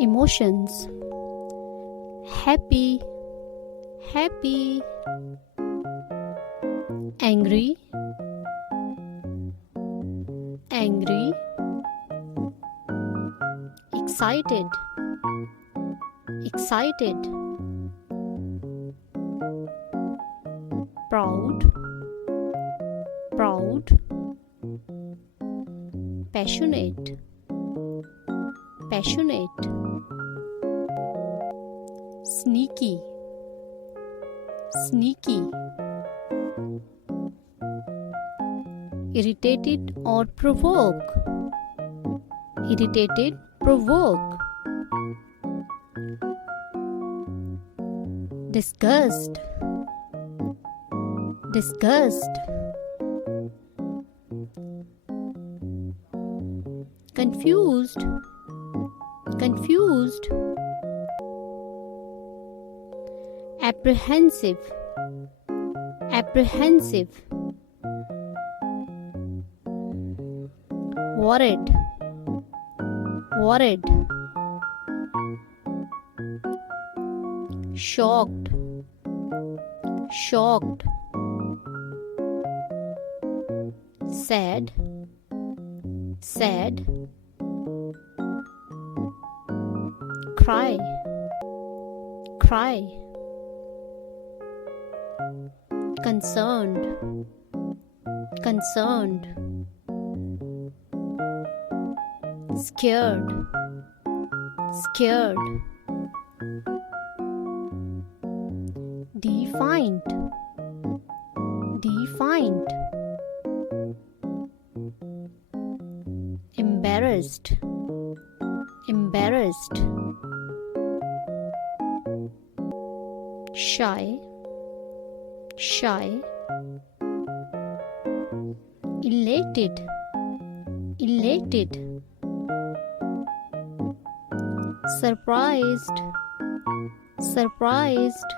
Emotions: happy, happy, angry, angry, excited, excited, proud, proud, passionate, passionate, sneaky, sneaky, irritated or provoke, irritated, provoke, disgust, disgust, confused, confused, apprehensive, apprehensive, worried, worried, shocked, shocked, sad, sad, cry, cry, concerned, concerned, scared, scared, defiant, defiant, embarrassed, embarrassed, shy, shy, elated, elated, surprised, surprised,